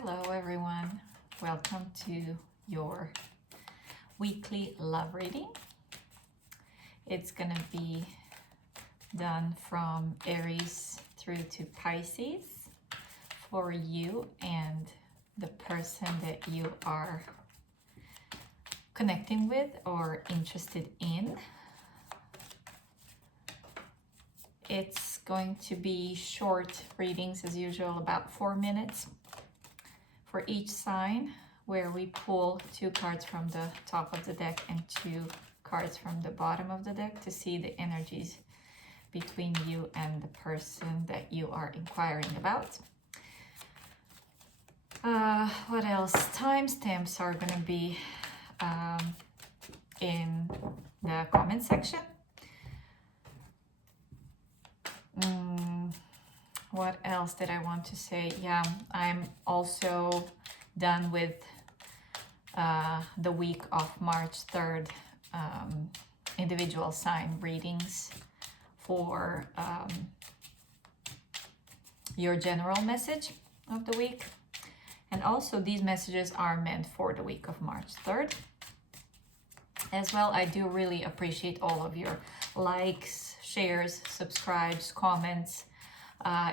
Hello everyone, welcome to your weekly love reading. It's gonna be done from Aries through to Pisces for you and the person that you are connecting with or interested in. It's going to be short readings as usual, about 4 minutes for each sign, where we pull 2 cards from the top of the deck and 2 cards from the bottom of the deck to see the energies between you and the person that you are inquiring about. What else? Timestamps are going to be in the comment section. What else did I want to say? Yeah, I'm also done with the week of March 3rd individual sign readings for your general message of the week. And also these messages are meant for the week of March 3rd. As well, I do really appreciate all of your likes, shares, subscribes, comments.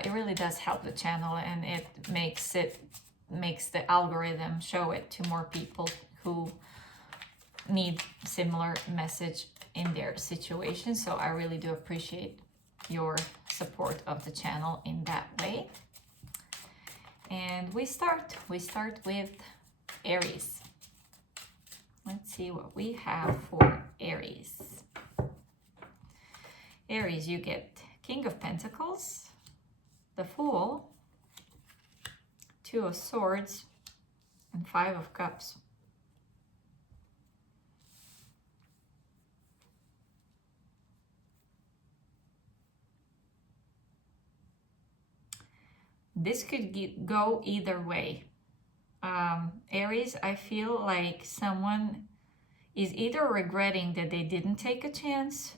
It really does help the channel, and it makes the algorithm show it to more people who need similar message in their situation. So I really do appreciate your support of the channel in that way. And we start with Aries. Let's see what we have for Aries. Aries, you get King of Pentacles, the Fool, 2 of Swords, and 5 of Cups. This could go either way. Aries, I feel like someone is either regretting that they didn't take a chance,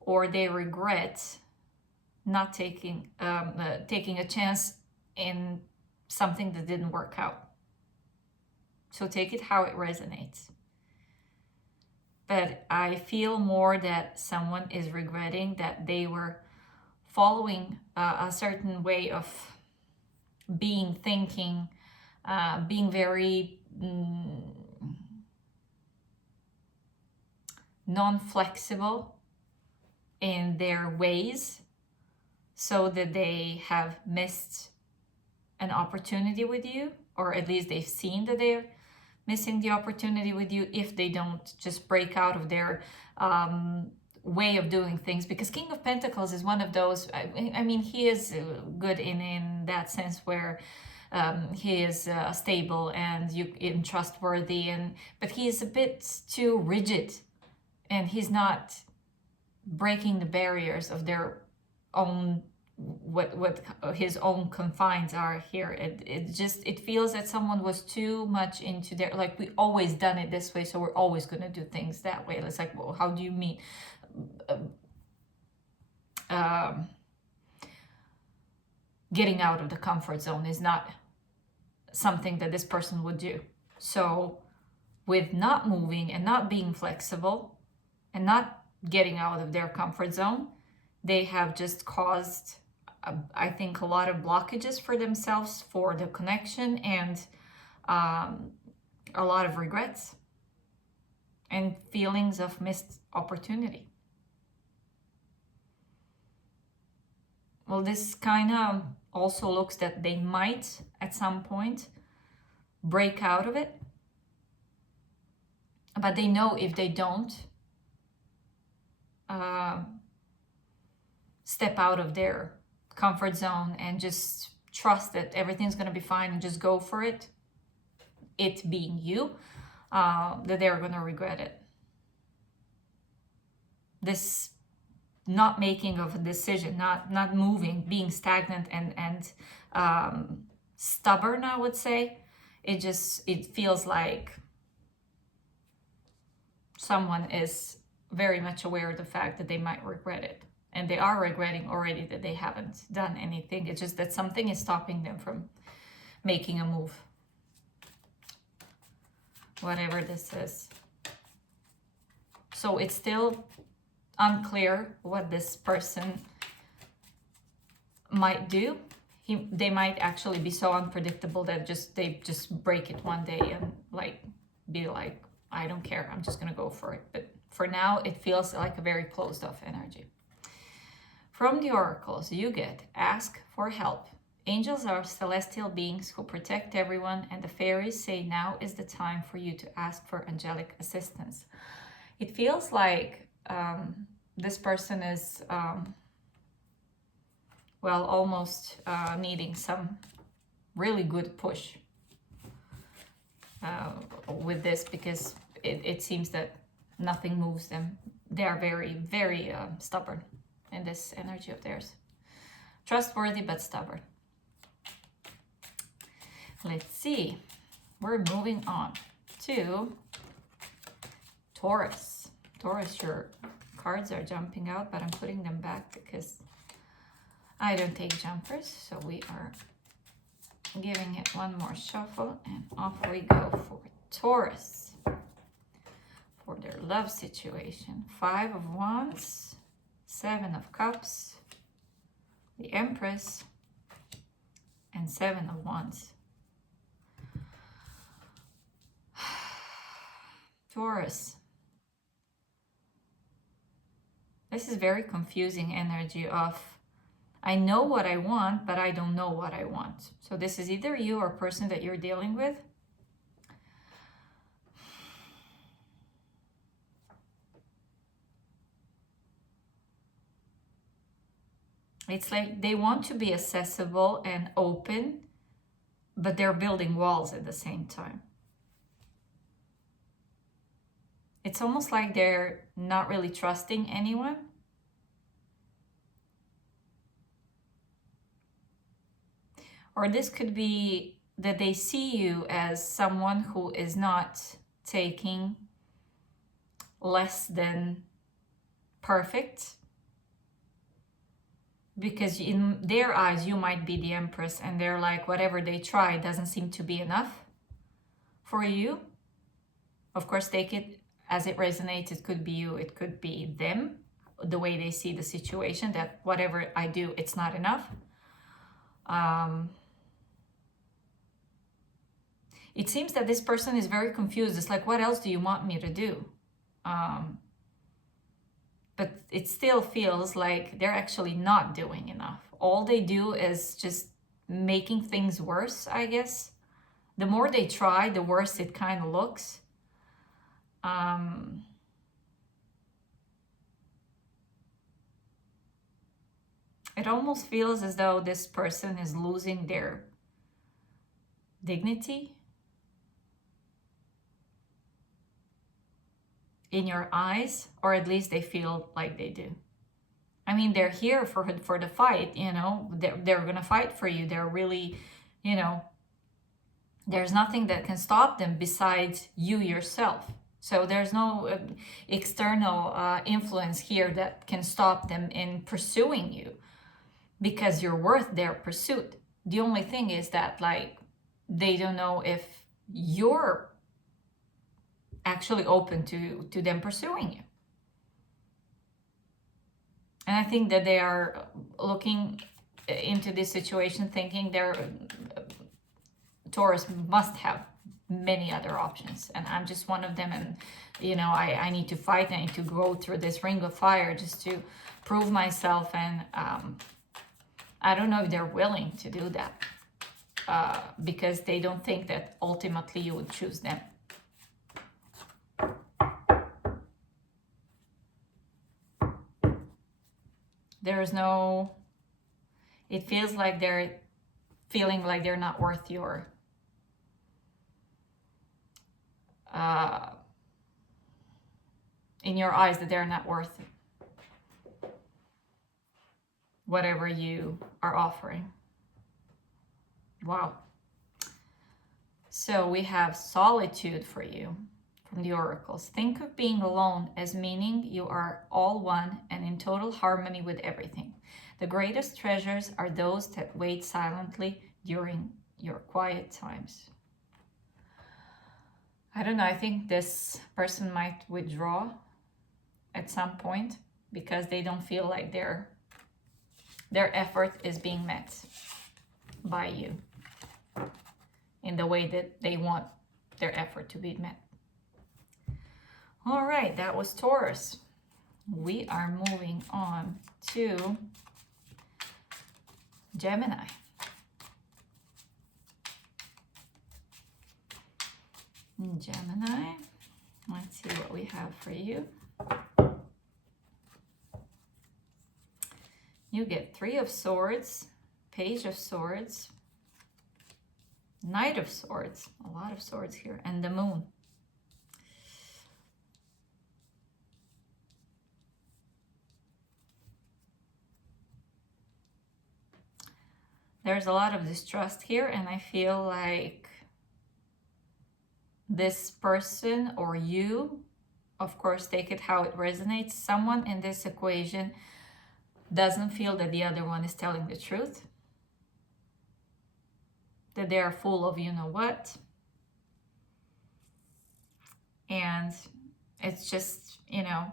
or they regret not taking a chance in something that didn't work out. So take it how it resonates. But I feel more that someone is regretting that they were following a certain way of being, thinking, being very non-flexible in their ways, so that they have missed an opportunity with you, or at least they've seen that they're missing the opportunity with you if they don't just break out of their way of doing things. Because King of Pentacles is one of those, I mean, he is good in that sense where he is stable and trustworthy, but he is a bit too rigid, and he's not breaking the barriers of their own, what his own confines are here. It feels that someone was too much into their, like, we always done it this way, so we're always going to do things that way. It's like, well, how do you mean? Getting out of the comfort zone is not something that this person would do. So with not moving and not being flexible and not getting out of their comfort zone, they have just caused, I think, a lot of blockages for themselves for the connection, and a lot of regrets and feelings of missed opportunity. Well, this kind of also looks that they might at some point break out of it, but they know if they don't step out of their comfort zone and just trust that everything's going to be fine and just go for it, it being you, that they're going to regret it. This not making of a decision, not moving, being stagnant and stubborn, I would say, it feels like someone is very much aware of the fact that they might regret it. And they are regretting already that they haven't done anything. It's just that something is stopping them from making a move. Whatever this is. So it's still unclear what this person might do. They might actually be so unpredictable that they just break it one day and like be like, I don't care, I'm just gonna go for it. But for now, it feels like a very closed off energy. From the oracles, you get ask for help. Angels are celestial beings who protect everyone, and the fairies say now is the time for you to ask for angelic assistance. It feels like this person is, well, almost needing some really good push with this, because it seems that nothing moves them. They are very, very stubborn in this energy of theirs. Trustworthy, but stubborn. Let's see. We're moving on to Taurus. Taurus, your cards are jumping out, but I'm putting them back because I don't take jumpers. So we are giving it one more shuffle, and off we go for Taurus. For their love situation. 5 of Wands, 7 of Cups, the Empress, and 7 of Wands. Taurus. This is very confusing energy of, I know what I want, but I don't know what I want. So this is either you or a person that you're dealing with. It's like they want to be accessible and open, but they're building walls at the same time. It's almost like they're not really trusting anyone. Or this could be that they see you as someone who is not taking less than perfect. Because in their eyes, you might be the Empress, and they're like, whatever they try doesn't seem to be enough for you. Of course, take it as it resonates. It could be you, it could be them, the way they see the situation, that whatever I do, it's not enough. It seems that this person is very confused. It's like, what else do you want me to do? But it still feels like they're actually not doing enough. All they do is just making things worse, I guess. The more they try, the worse it kind of looks. It almost feels as though this person is losing their dignity in your eyes, or at least they feel like they do. I mean, they're here for the fight, you know, they're gonna fight for you. They're really, you know, there's nothing that can stop them besides you yourself. So there's no external influence here that can stop them in pursuing you, because you're worth their pursuit. The only thing is that, like, they don't know if you're actually open to them pursuing you. And I think that they are looking into this situation thinking Taurus must have many other options, and I'm just one of them, and you know, I need to fight, I need to go through this ring of fire just to prove myself. And I don't know if they're willing to do that, because they don't think that ultimately you would choose them. There's no, it feels like they're feeling like they're not worth your in your eyes, that they're not worth whatever you are offering. Wow. So we have solitude for you from the oracles. Think of being alone as meaning you are all one and in total harmony with everything. The greatest treasures are those that wait silently during your quiet times. I don't know, I think this person might withdraw at some point because they don't feel like their effort is being met by you in the way that they want their effort to be met. All right, that was Taurus. We are moving on to Gemini. Gemini, let's see what we have for you. You get 3 of Swords, Page of Swords, Knight of Swords, a lot of swords here, and the Moon. There's a lot of distrust here, and I feel like this person or you, of course, take it how it resonates. Someone in this equation doesn't feel that the other one is telling the truth, that they are full of you know what, and it's just, you know,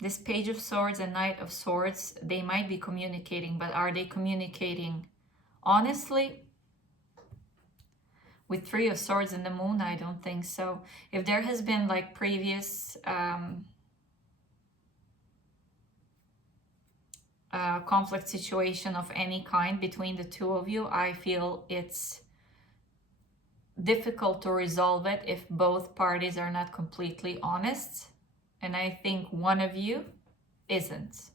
this Page of Swords and Knight of Swords, they might be communicating, but are they communicating honestly? With 3 of Swords and the Moon, I don't think so. If there has been like previous conflict situation of any kind between the two of you, I feel it's difficult to resolve it if both parties are not completely honest. And I think one of you isn't,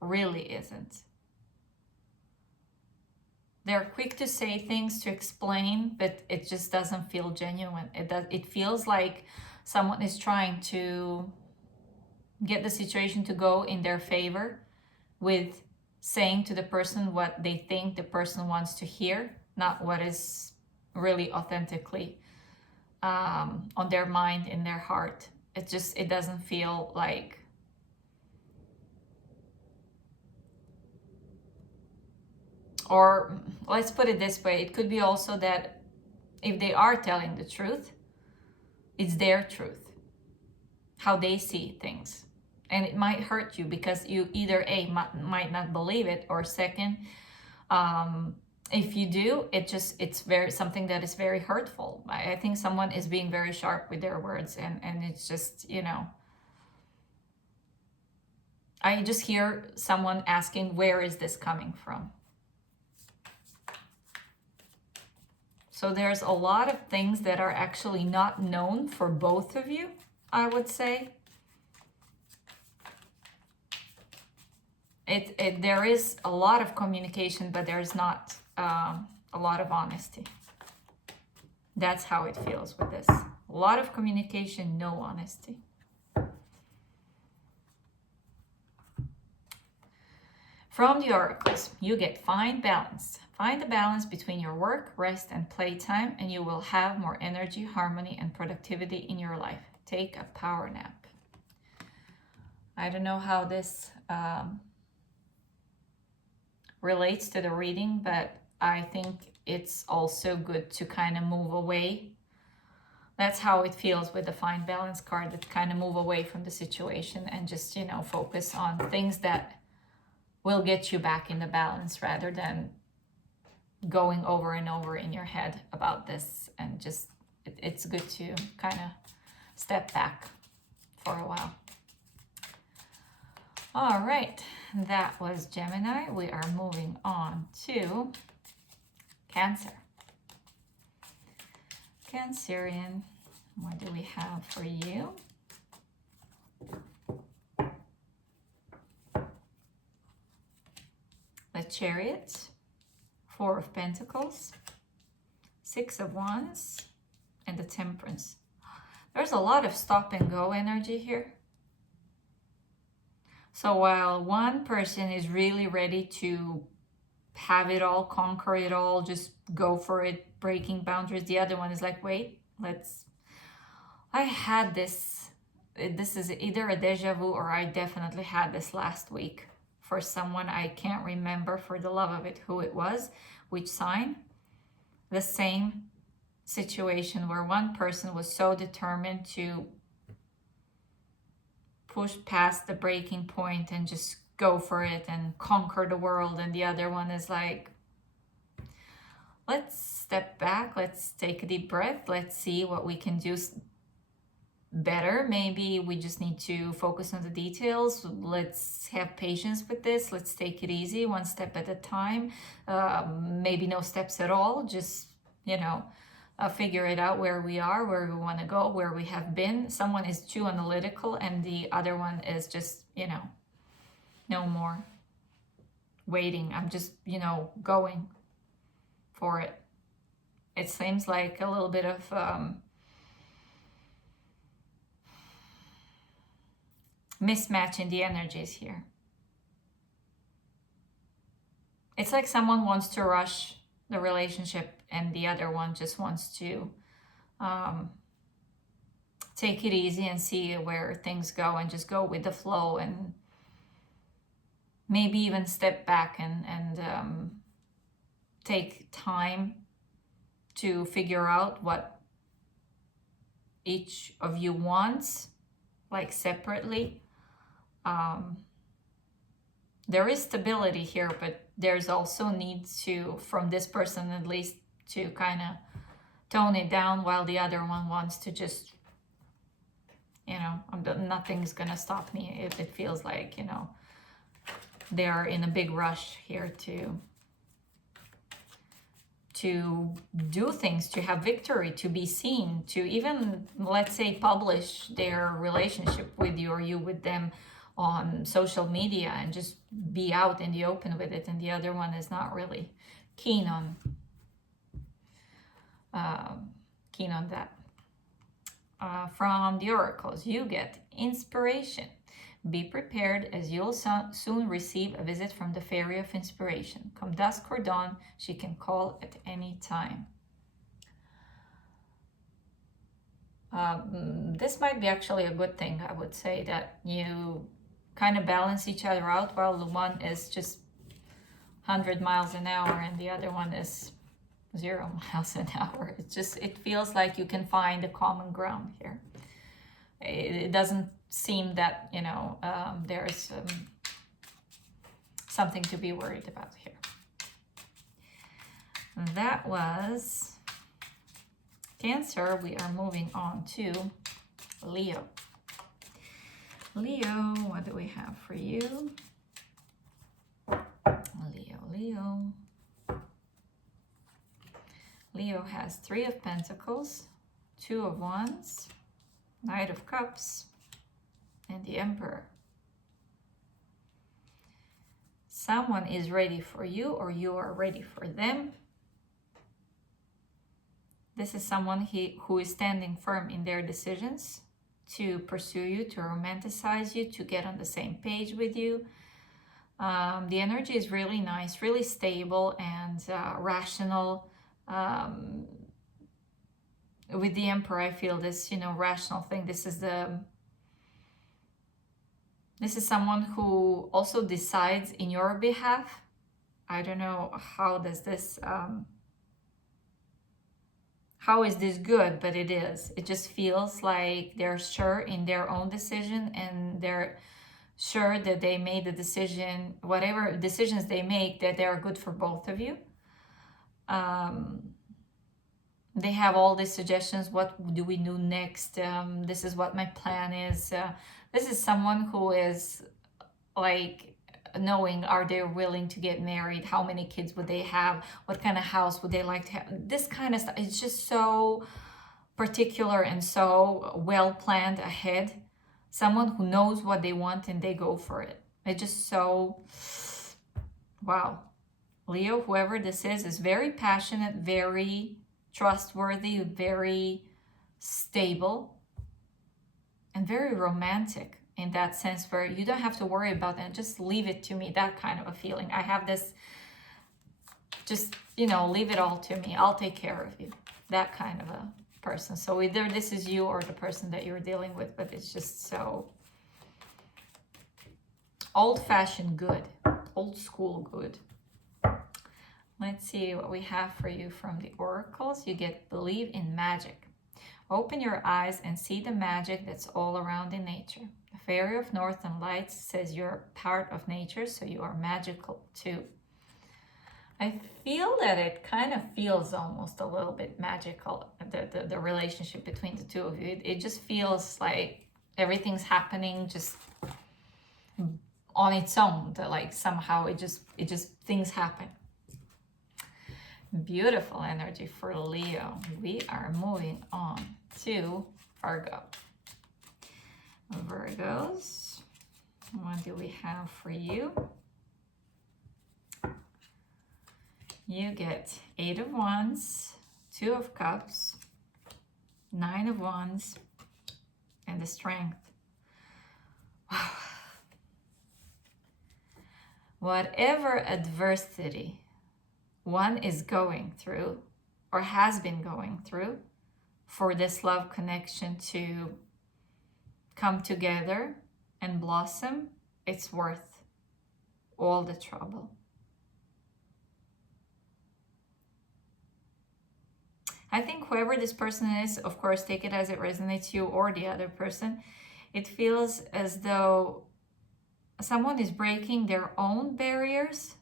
really isn't. They're quick to say things, to explain, but it just doesn't feel genuine. It feels like someone is trying to get the situation to go in their favor with saying to the person what they think the person wants to hear, not what is really authentically on their mind, in their heart. It doesn't feel like or let's put it this way, it could be also that if they are telling the truth, it's their truth, how they see things. And it might hurt you because you either A, might not believe it, or second, if you do, it's very something that is very hurtful. I think someone is being very sharp with their words, and it's just, you know, I just hear someone asking, where is this coming from? So there's a lot of things that are actually not known for both of you, I would say. There is a lot of communication, but there's not a lot of honesty. That's how it feels with this. A lot of communication, no honesty. From the oracles, you get find balance. Find the balance between your work, rest, and playtime, and you will have more energy, harmony, and productivity in your life. Take a power nap. I don't know how this relates to the reading, but I think it's also good to kind of move away. That's how it feels with the Find Balance card, that kind of move away from the situation and just, you know, focus on things that will get you back in the balance rather than going over and over in your head about this. And just, it's good to kind of step back for a while. All right, that was Gemini. We are moving on to Cancer. Cancerian, what do we have for you? The Chariot, 4 of Pentacles, 6 of Wands, and the Temperance. There's a lot of stop and go energy here. So while one person is really ready to have it all, conquer it all, just go for it, breaking boundaries, the other one is like, wait, I had this is either a deja vu or I definitely had this last week for someone. I can't remember for the love of it who it was, which sign. The same situation where one person was so determined to push past the breaking point and just go for it and conquer the world, and the other one is like, let's step back, let's take a deep breath, let's see what we can do better. Maybe we just need to focus on the details. Let's have patience with this. Let's take it easy, one step at a time. Maybe no steps at all, just, figure it out where we are, where we want to go, where we have been. Someone is too analytical and the other one is just, no more waiting. I'm just, going for it. It seems like a little bit of mismatch in the energies here. It's like someone wants to rush the relationship and the other one just wants to take it easy and see where things go and just go with the flow, and maybe even step back and take time to figure out what each of you wants, like separately. There is stability here, but there's also need to, from this person at least, to kind of tone it down, while the other one wants to just, nothing's gonna stop me. It feels like, they are in a big rush here to do things, to have victory, to be seen, to even, let's say, publish their relationship with you or you with them on social media and just be out in the open with it. And the other one is not really keen on that. From the oracles, you get inspiration. Be prepared, as you'll soon receive a visit from the fairy of inspiration. Come dusk or dawn, she can call at any time. This might be actually a good thing. I would say that you kind of balance each other out, while the one is just 100 miles an hour and the other one is 0 miles an hour. It feels like you can find a common ground here. It doesn't seem that, there's something to be worried about here. That was Cancer. We are moving on to Leo. Leo, what do we have for you? Leo. Leo has 3 of Pentacles, 2 of Wands, Knight of Cups, and the Emperor. Someone is ready for you, or you are ready for them. This is someone who is standing firm in their decisions to pursue you, to romanticize you, to get on the same page with you. The energy is really nice, really stable and rational. With the Emperor, I feel this, rational thing. This is someone who also decides in your behalf. I don't know how does this, how is this good, but it is. It just feels like they're sure in their own decision, and they're sure that they made the decision, whatever decisions they make, that they are good for both of you. They have all these suggestions. What do we do next? This is what my plan is. This is someone who is like knowing, are they willing to get married? How many kids would they have? What kind of house would they like to have? This kind of stuff. It's just so particular and so well planned ahead. Someone who knows what they want and they go for it. It's just so, wow. Leo, whoever this is very passionate, very trustworthy, very stable, and very romantic in that sense, where you don't have to worry about that. Just leave it to me, that kind of a feeling. I have this, just, leave it all to me. I'll take care of you. That kind of a person. So either this is you or the person that you're dealing with, but it's just so old-fashioned good. old school good. Let's see what we have for you from the oracles. You get believe in magic. Open your eyes and see the magic that's all around in nature. The Fairy of Northern Lights says you're part of nature, so you are magical too. I feel that it kind of feels almost a little bit magical, the relationship between the two of you. It just feels like everything's happening just on its own, that like somehow it just things happen. Beautiful energy for Leo. We are moving on to Virgo. Virgos, what do we have for you? You get 8 of Wands, 2 of Cups, 9 of Wands, and the Strength. Wow. Whatever adversity one is going through or has been going through, for this love connection to come together and blossom, it's worth all the trouble. I think whoever this person is, of course, take it as it resonates, you or the other person. It feels as though someone is breaking their own barriers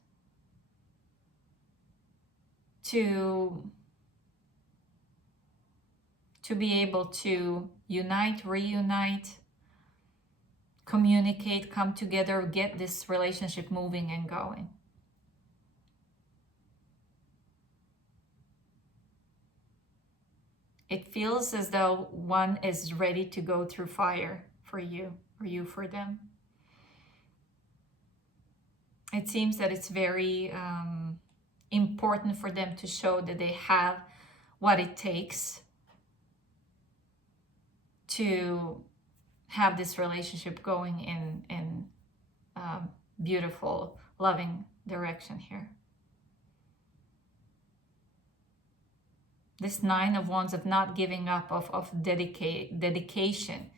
to be able to unite, reunite, communicate, come together, get this relationship moving and going. It feels as though one is ready to go through fire for you, or you for them. It seems that it's very important for them to show that they have what it takes to have this relationship going in beautiful, loving direction here. This 9 of Wands of not giving up, of dedication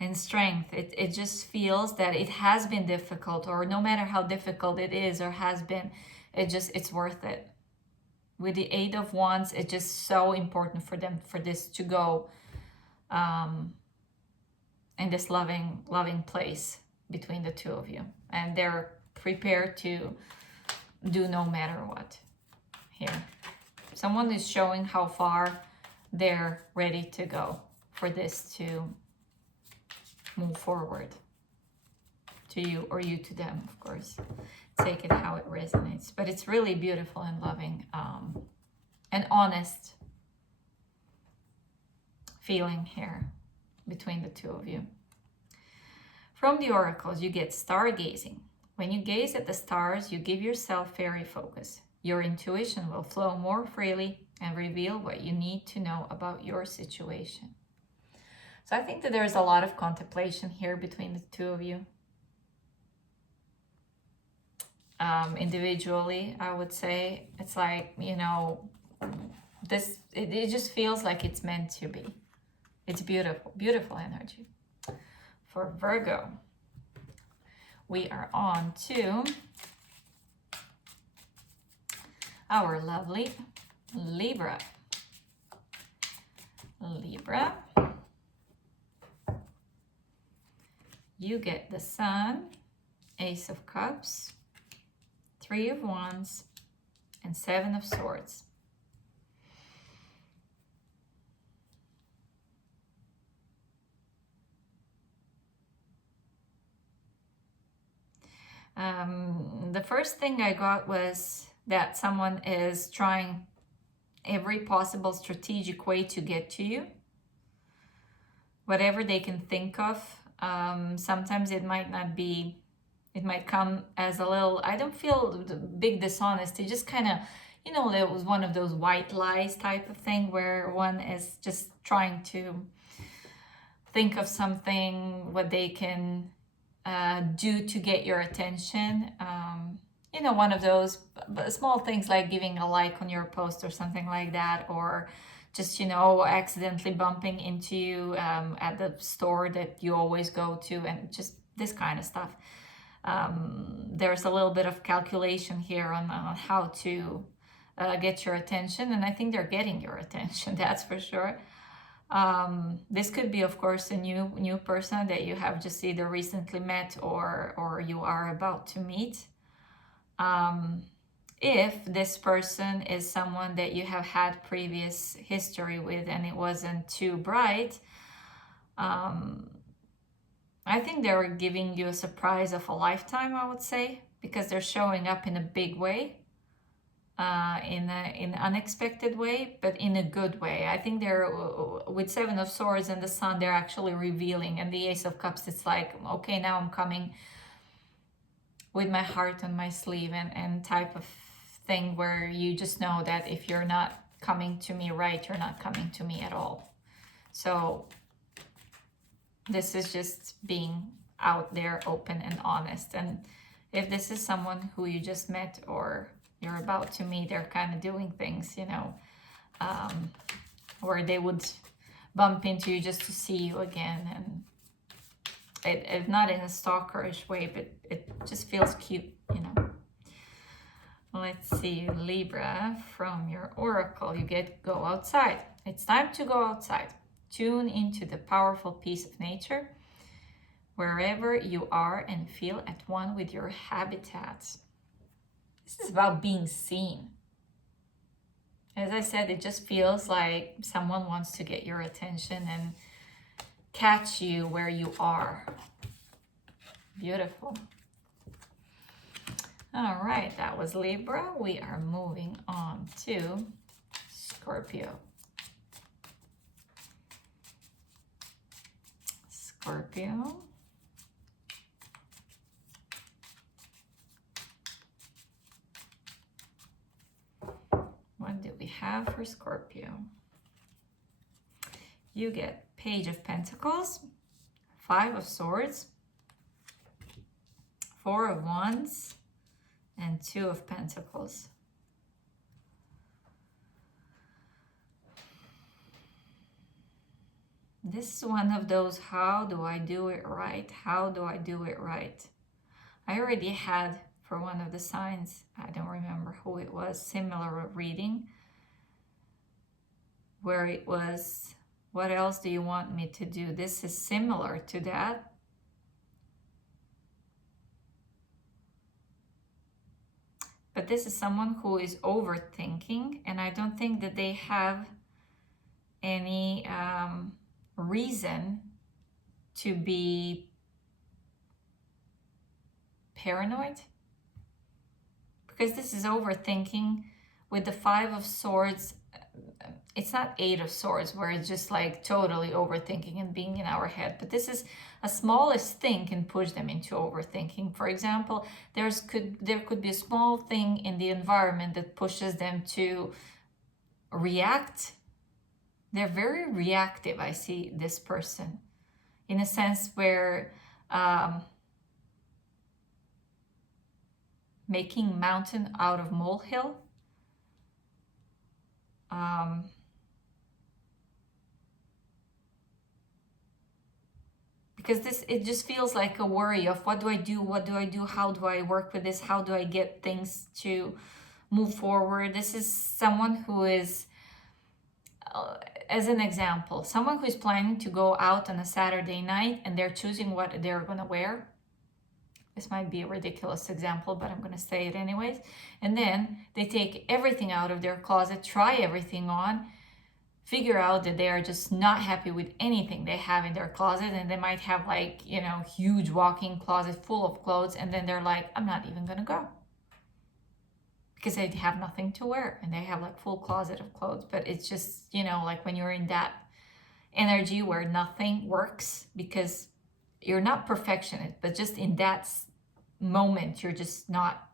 and strength. It just feels that it has been difficult, or no matter how difficult it is or has been, it's worth it. With the 8 of Wands, it's just so important for them, for this to go in this loving place between the two of you. And they're prepared to do no matter what here. Someone is showing how far they're ready to go for this to move forward. To you, or you to them, of course. Take it how it resonates. But it's really beautiful and loving and honest feeling here between the two of you. From the oracles, you get stargazing. When you gaze at the stars, you give yourself fairy focus. Your intuition will flow more freely and reveal what you need to know about your situation. So I think that there's a lot of contemplation here between the two of you. Individually, I would say, it's like, you know, it just feels like it's meant to be. It's beautiful, beautiful energy. For Virgo, we are on to our lovely Libra. Libra, you get the Sun, Ace of Cups, 3 of Wands, and 7 of Swords. The first thing I got was that someone is trying every possible strategic way to get to you. Whatever they can think of. Sometimes it might not be, it might come as a little, I don't feel big dishonesty, just kind of, you know, it was one of those white lies type of thing where one is just trying to think of something, what they can do to get your attention. You know, one of those small things like giving a like on your post or something like that, or just, you know, accidentally bumping into you at the store that you always go to, and just this kind of stuff. there's a little bit of calculation here on how to get your attention, and I think they're getting your attention, that's for sure. This could be, of course, a new person that you have just either recently met or you are about to meet. If this person is someone that you have had previous history with and it wasn't too bright, I think they're giving you a surprise of a lifetime, I would say, because they're showing up in a big way, in an unexpected way, but in a good way. I think they're, with Seven of Swords and the Sun, they're actually revealing, and the Ace of Cups, it's like, okay, now I'm coming with my heart on my sleeve, and type of thing where you just know that if you're not coming to me right, you're not coming to me at all. So this is just being out there, open and honest. And if this is someone who you just met or you're about to meet, they're kind of doing things, you know, where they would bump into you just to see you again. And it not in a stalkerish way, but it just feels cute, you know. Let's see, Libra, from your oracle, you get go outside. It's time to go outside. Tune into the powerful peace of nature, wherever you are, and feel at one with your habitats. This is about being seen. As I said, it just feels like someone wants to get your attention and catch you where you are. Beautiful. All right, that was Libra. We are moving on to Scorpio. Scorpio. What do we have for Scorpio? You get Page of Pentacles, Five of Swords, Four of Wands, and Two of Pentacles. This is one of those, how do I do it right? How do I do it right? I already had, for one of the signs, I don't remember who it was, similar reading, where it was, what else do you want me to do? This is similar to that. But this is someone who is overthinking, and I don't think that they have any reason to be paranoid, because this is overthinking. With the Five of Swords, it's not Eight of Swords where it's just like totally overthinking and being in our head, but this is a smallest thing can push them into overthinking. For example, there could be a small thing in the environment that pushes them to react. They're very reactive, I see this person, in a sense where making mountain out of molehill. Because it just feels like a worry of what do I do, how do I work with this, how do I get things to move forward. This is someone who is, as an example, someone who is planning to go out on a Saturday night and they're choosing what they're going to wear. This might be a ridiculous example, but I'm going to say it anyways. And then they take everything out of their closet, try everything on, figure out that they are just not happy with anything they have in their closet. And they might have like, you know, huge walk-in closet full of clothes. And then they're like, I'm not even going to go, because they have nothing to wear and they have like full closet of clothes. But it's just, you know, like when you're in that energy where nothing works, because you're not perfectionist, but just in that moment, you're just not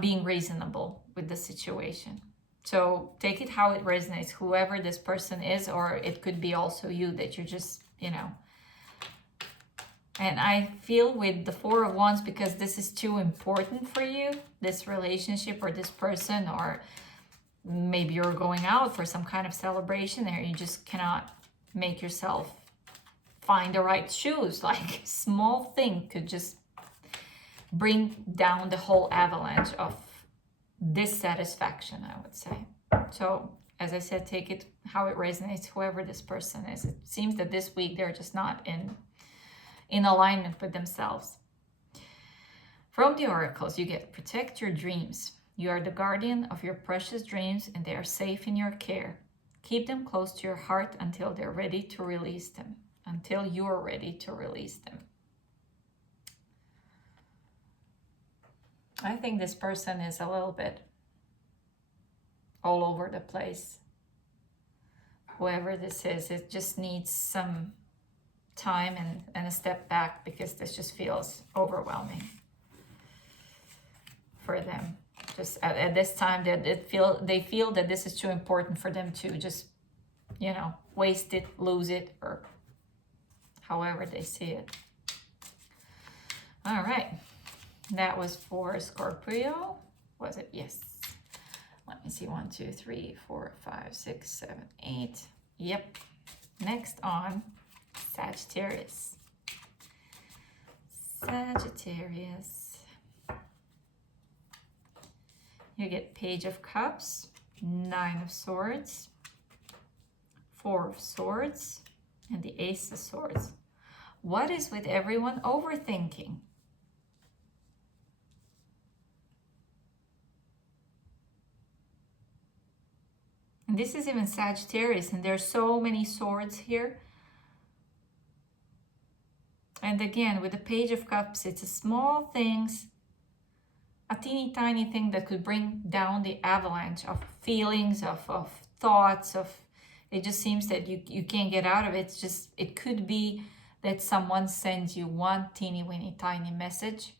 being reasonable with the situation. So take it how it resonates, whoever this person is, or it could be also you, that you're just, you know. And I feel with the Four of Wands, because this is too important for you, this relationship or this person, or maybe you're going out for some kind of celebration there, you just cannot make yourself find the right shoes. Like small thing could just bring down the whole avalanche of dissatisfaction, I would say. So as I said, take it how it resonates, whoever this person is. It seems that this week they're just not in alignment with themselves. From the oracles, you get protect your dreams. You are the guardian of your precious dreams and they are safe in your care. Keep them close to your heart until they're ready to release them. Until you're ready to release them. I think this person is a little bit all over the place. Whoever this is, it just needs some time and a step back, because this just feels overwhelming for them. Just at this time, that they feel that this is too important for them to just, waste it, lose it, or however they see it. All right. That was for Scorpio. Was it? Yes. Let me see. 1, 2, 3, 4, 5, 6, 7, 8. Yep. Next on Sagittarius. Sagittarius. You get Page of Cups, 9 of Swords, 4 of Swords, and the Ace of Swords. What is with everyone overthinking? And this is even Sagittarius, and there's so many swords here. And again, with the Page of Cups, it's a small things, a teeny tiny thing that could bring down the avalanche of feelings, of thoughts, it just seems that you can't get out of it. It could be that someone sends you one teeny weeny tiny message,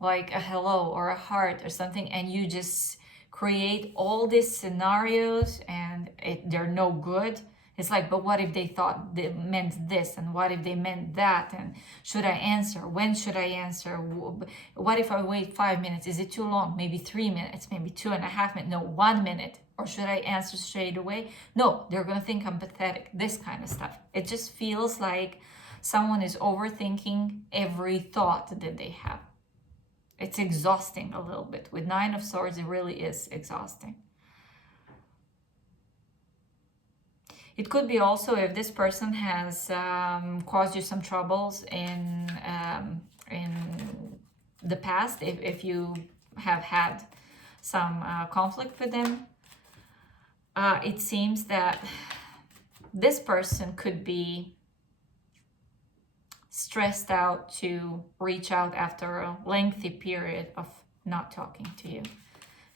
like a hello or a heart or something, and you just create all these scenarios and they're no good. It's like, but what if they thought they meant this, and what if they meant that, and should I answer? When should I answer? What if I wait 5 minutes? Is it too long? Maybe 3 minutes, maybe 2.5 minutes, no, 1 minute. Or should I answer straight away? No, they're gonna think I'm pathetic. This kind of stuff. It just feels like someone is overthinking every thought that they have. It's exhausting a little bit. With 9 of Swords, it really is exhausting. It could be also if this person has caused you some troubles in the past, if you have had some conflict with them. It seems that this person could be stressed out to reach out after a lengthy period of not talking to you.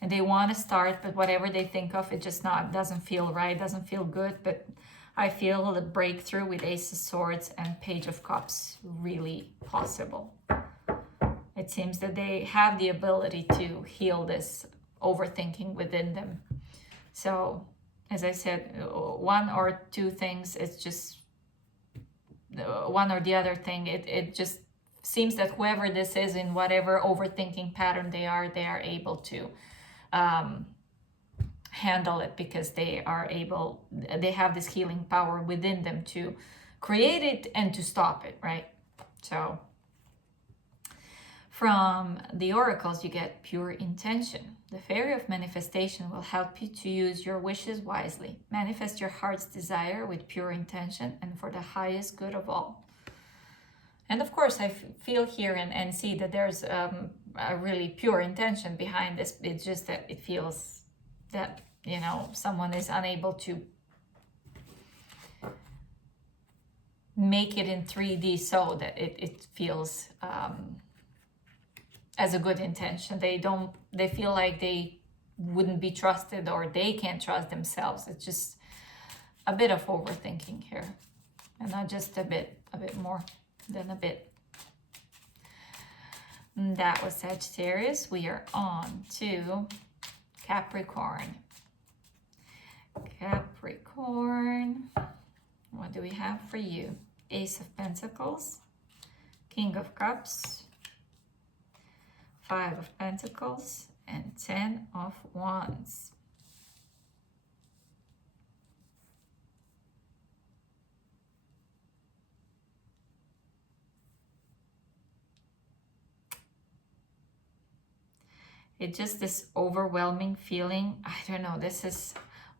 And they want to start, but whatever they think of, it just doesn't feel right, doesn't feel good. But I feel the breakthrough with Ace of Swords and Page of Cups really possible. It seems that they have the ability to heal this overthinking within them. So, as I said, 1 or 2 things, it's just one or the other thing. It just seems that whoever this is, in whatever overthinking pattern they are able to handle it, because they have this healing power within them to create it and to stop it, right? So from the oracles, you get pure intention. The fairy of manifestation will help you to use your wishes wisely. Manifest your heart's desire with pure intention and for the highest good of all. And of course, I feel here and see that there's a really pure intention behind this. It's just that it feels that, someone is unable to make it in 3D so that it feels as a good intention. They feel like they wouldn't be trusted, or they can't trust themselves. It's just a bit of overthinking here, and not just a bit more than a bit. And that was Sagittarius. We are on to Capricorn. Capricorn, what do we have for you? Ace of Pentacles, King of Cups, 5 of Pentacles, and 10 of Wands. It's just this overwhelming feeling. I don't know,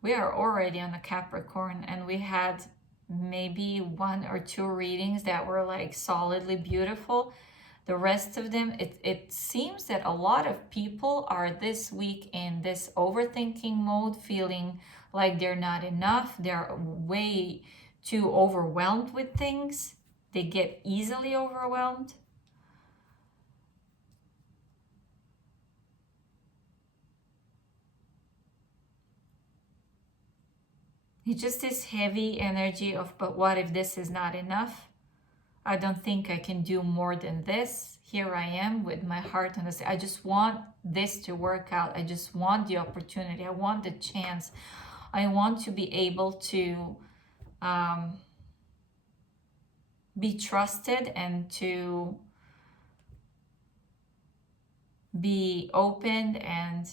we are already on a Capricorn, and we had maybe 1 or 2 readings that were like solidly beautiful. The rest of them, it seems that a lot of people are this week in this overthinking mode, feeling like they're not enough. They're way too overwhelmed with things. They get easily overwhelmed. It's just this heavy energy of, but what if this is not enough? I don't think I can do more than this. Here I am with my heart and I just want this to work out. I just want the opportunity. I want the chance. I want to be able to be trusted and to be open and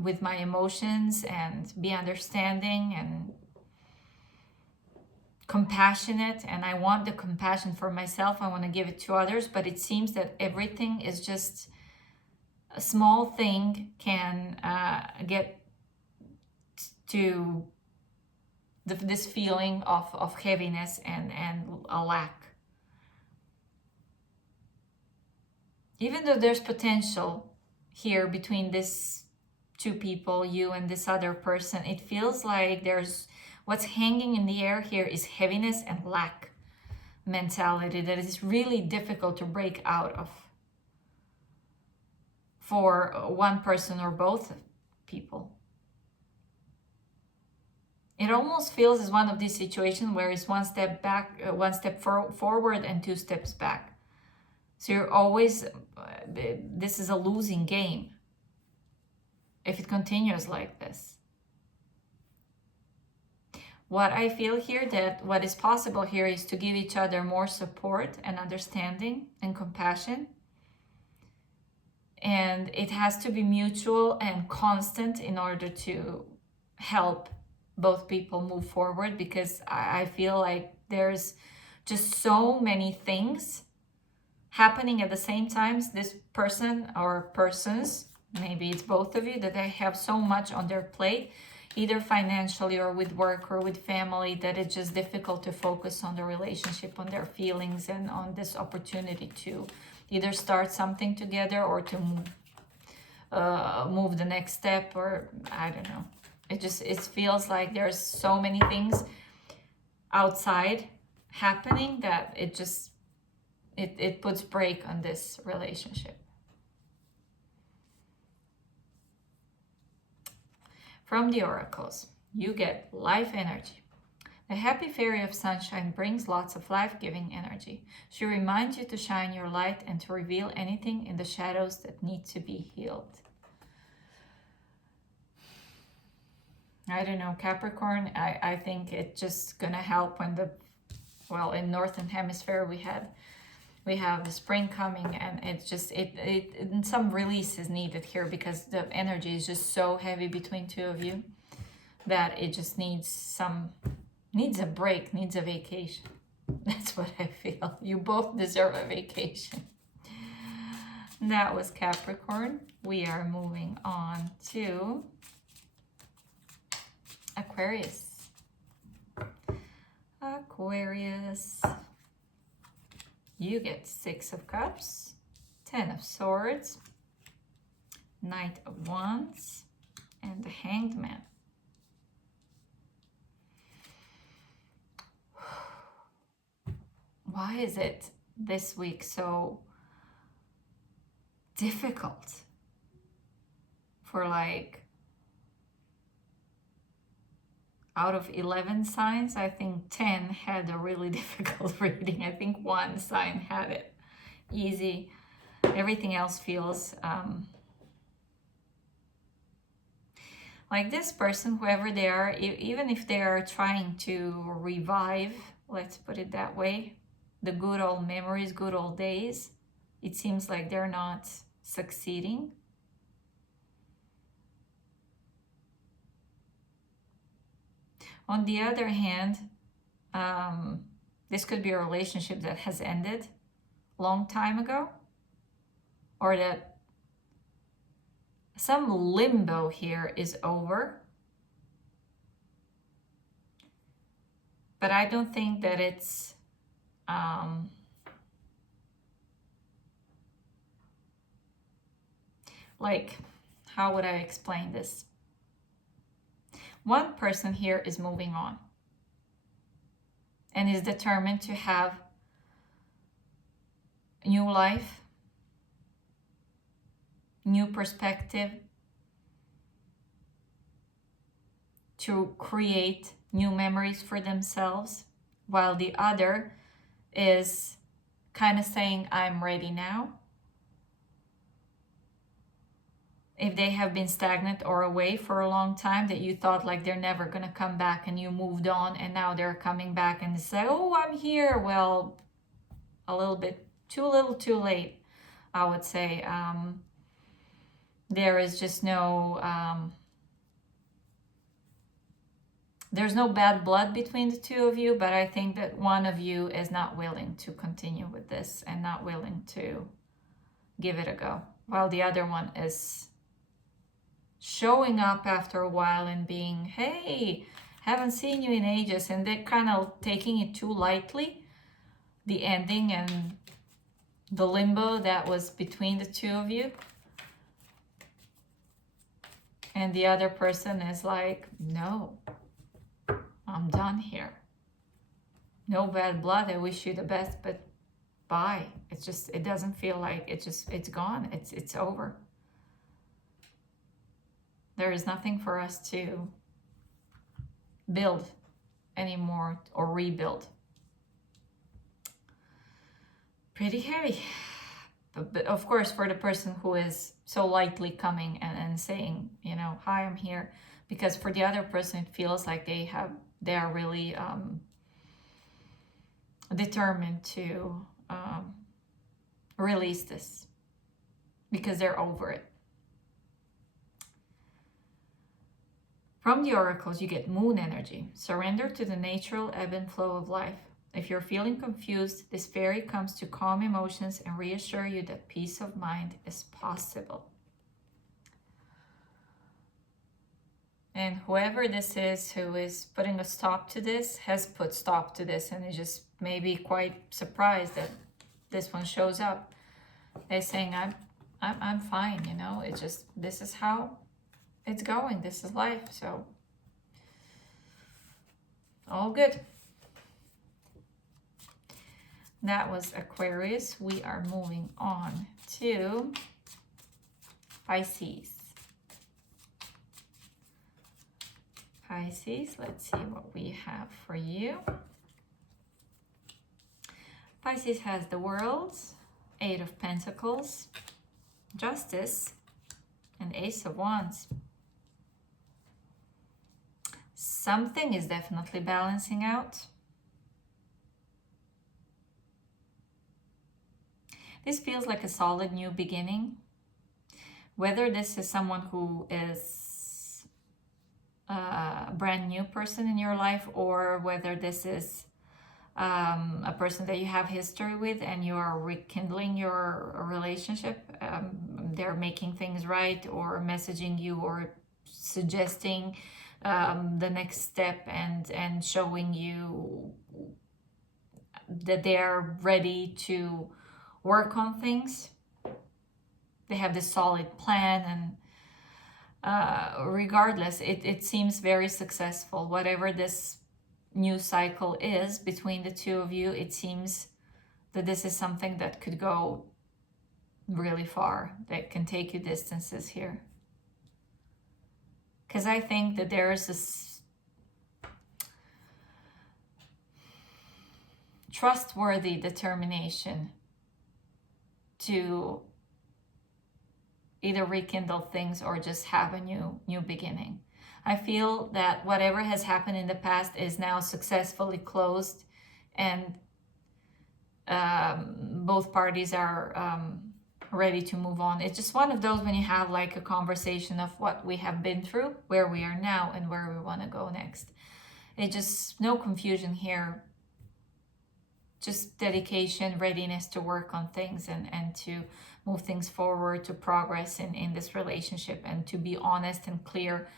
with my emotions and be understanding and compassionate. And I want the compassion for myself. I want to give it to others, but it seems that everything is just a small thing can get to this feeling of heaviness and a lack. Even though there's potential here between these 2 people, you and this other person, it feels like there's what's hanging in the air here is heaviness and lack mentality that is really difficult to break out of for one person or both people. It almost feels as one of these situations where it's 1 step back, 1 step forward and 2 steps back. So you're always, this is a losing game if it continues like this. What I feel here, that what is possible here is to give each other more support and understanding and compassion. And it has to be mutual and constant in order to help both people move forward, because I feel like there's just so many things happening at the same time. This person or persons, maybe it's both of you, that they have so much on their plate, either financially or with work or with family, that it's just difficult to focus on the relationship, on their feelings, and on this opportunity to either start something together or to move the next step, or I don't know. It feels like there's so many things outside happening that it puts brake on this relationship. From the oracles, you get life energy. The happy fairy of sunshine brings lots of life-giving energy. She reminds you to shine your light and to reveal anything in the shadows that need to be healed. I don't know, Capricorn, I think it's just gonna help when in Northern Hemisphere we have the spring coming, and it's just some release is needed here, because the energy is just so heavy between 2 of you that it just needs a break, needs a vacation. That's what I feel. You both deserve a vacation. That was Capricorn. We are moving on to Aquarius. Aquarius. You get 6 of Cups, 10 of Swords, Knight of Wands, and the Hanged Man. Why is it this week so difficult for, like, out of 11 signs, I think 10 had a really difficult reading. I think 1 sign had it easy. Everything else feels like this person, whoever they are, even if they are trying to revive, let's put it that way, the good old memories, good old days, it seems like they're not succeeding. On the other hand, this could be a relationship that has ended a long time ago, or that some limbo here is over. But I don't think that it's like, how would I explain this? One person here is moving on and is determined to have new life, new perspective, to create new memories for themselves, while the other is kind of saying, I'm ready now. If they have been stagnant or away for a long time, that you thought like they're never going to come back and you moved on, and now they're coming back and say, oh, I'm here. Well, a little bit too little too late, I would say. There is just no, there's no bad blood between the two of you, but I think that one of you is not willing to continue with this and not willing to give it a go, while the other one is showing up after a while and being, hey, haven't seen you in ages, and they're kind of taking it too lightly, the ending and the limbo that was between the two of you. And the other person is like, no, I'm done here. No bad blood, I wish you the best, but bye. It's just, it doesn't feel like, it's gone, it's over. There is nothing for us to build anymore or rebuild. Pretty heavy. But of course, for the person who is so lightly coming and saying, you know, hi, I'm here. Because for the other person, it feels like they are really determined to release this, because they're over it. From the oracles, you get moon energy. Surrender to the natural ebb and flow of life. If you're feeling confused, this fairy comes to calm emotions and reassure you that peace of mind is possible. And whoever this is who is putting a stop to this has put stop to this, and is just maybe quite surprised that this one shows up. They're saying, I'm fine, you know, it's just, this is how it's going, this is life, so all good. That was Aquarius. We are moving on to Pisces. Pisces, let's see what we have for you. Pisces has the World, Eight of Pentacles, Justice, and Ace of Wands. Something is definitely balancing out. This feels like a solid new beginning. Whether this is someone who is a brand new person in your life, or whether this is a person that you have history with and you are rekindling your relationship, they're making things right, or messaging you, or suggesting the next step, and showing you that they are ready to work on things. They have this solid plan, and regardless, it seems very successful. Whatever this new cycle is between the two of you, it seems that this is something that could go really far, that can take you distances here. Because I think that there is this trustworthy determination to either rekindle things or just have a new beginning. I feel that whatever has happened in the past is now successfully closed, and both parties are ready to move on. It's just one of those when you have like a conversation of what we have been through, where we are now, and where we want to go next. It just, no confusion here. Just dedication, readiness to work on things, and to move things forward, to progress in this relationship, and to be honest and clear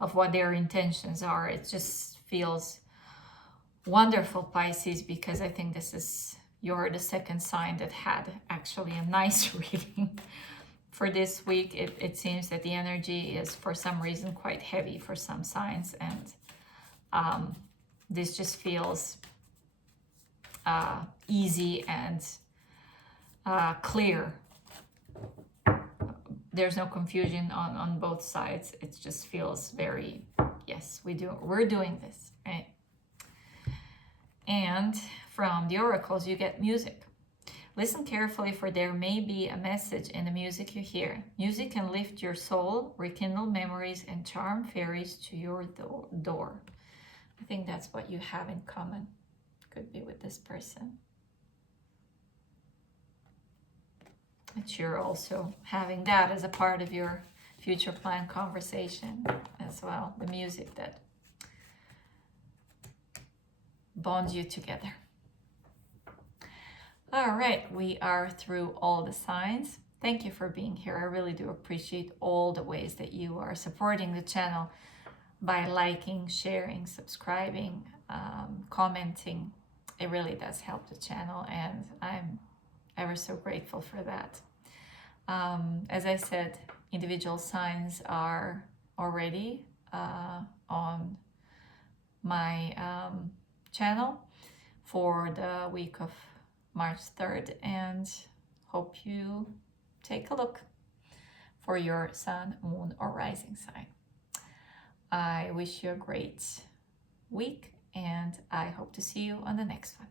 of what their intentions are. It just feels wonderful, Pisces, because I think you're the second sign that had actually a nice reading. For this week, it seems that the energy is for some reason quite heavy for some signs, and this just feels easy and clear. There's no confusion on both sides. It just feels very, yes, we're doing this, right? And from the oracles, you get music. Listen carefully, for there may be a message in the music you hear. Music can lift your soul, rekindle memories, and charm fairies to your door. I think that's what you have in common. Could be with this person. That you're also having that as a part of your future plan conversation as well. The music that bonds you together. All right, we are through all the signs. Thank you for being here. I really do appreciate all the ways that you are supporting the channel by liking, sharing, subscribing, commenting. It really does help the channel, and I'm ever so grateful for that. As I said, individual signs are already on my channel for the week of March 3rd, and hope you take a look for your sun, moon, or rising sign. I wish you a great week, and I hope to see you on the next one.